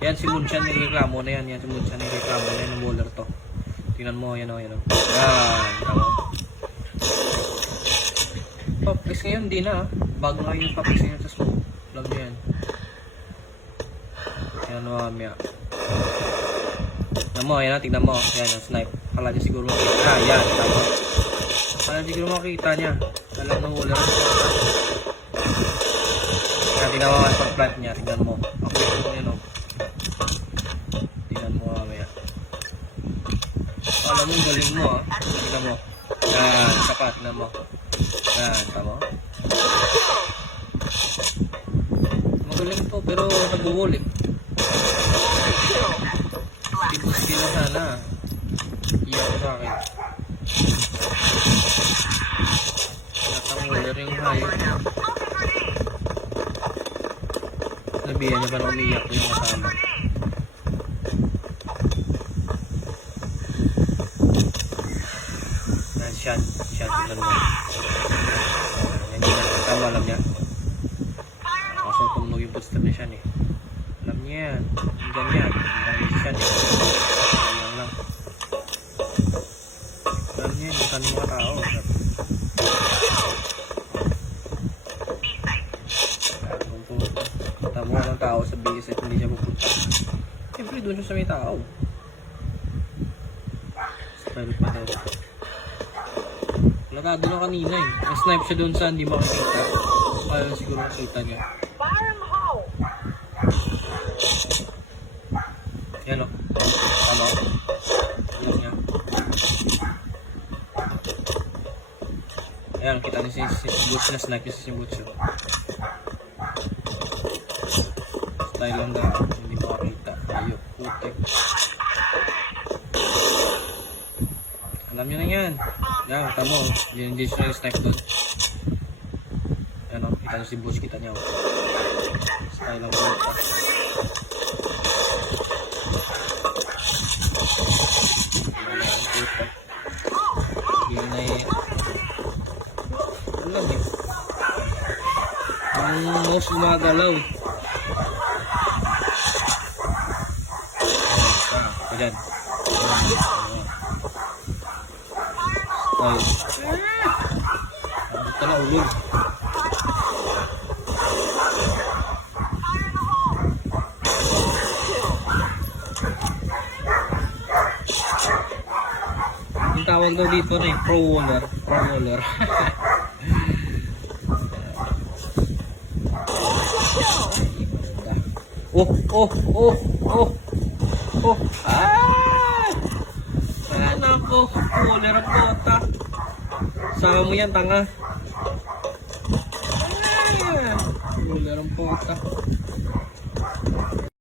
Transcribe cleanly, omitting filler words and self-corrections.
Yan si Munchan yung reklamo na yan. Yan si Munchan yung reklamo na yan. Yung bowler to. Tingnan mo, yan o, yan o. Yan, tama. Papis ngayon, di na. Bago nga yung papis ngayon sa smoke. Alam nyo yan. Yan o, mamaya. Tignan mo, yan o, tignan mo. Yan, yung snipe. Kala niya siguro makita. Yan, tama. Kala niya siguro makita niya. Alam ng bowler. Yan, tignan mo ang pag-plant niya. Tignan mo. Ako ito, yan o. Tignan mo mamaya. Alam mo, galing mo ah. Tignan mo. Yan, saka, tignan mo. Yan, tama. Magaling to, pero nag-wall eh. Skill na sana. Iyak ko sa akin. Natang waller yung hayop. Nabihan niya ba na umiyak yung kasama? Shot yung naman. Hindi na tama, alam niya. Kaso tumunog yung footstep ni Sean eh. Alam niya yan. Ganyan. Alam si Sean eh. Alam lang. Alam niya yung saan mga tao. Tamo ng tao sa bilis at hindi siya pupunta. Siyempre doon siya sa may tao. Style pa daw. Nakado na kanina eh. Na-snipe siya doon sa hindi makikita. Kaya siguro makita niya. Yan o. Tama. Alam niya. Ayan, kita niya si Butch na snipe niya si Butch. Style lang daw. Hindi makikita. Ayok. Putek. Alam niyo na yan. Yan, tamo. Hindi siya yung snipe doon. Yan o, kita niyo si Butch, kita niyo. Style lang doon. Yun na eh. Alam eh. Ang mouse gumagalaw. Ayan. Ay. Abot ka na ulog. Yung tawag daw dito na pro waller. Pro waller. Oh. Ah! Ayan ako. Waller ang bota. Sama mo yan, tanga. Ayan. Waller ang bota.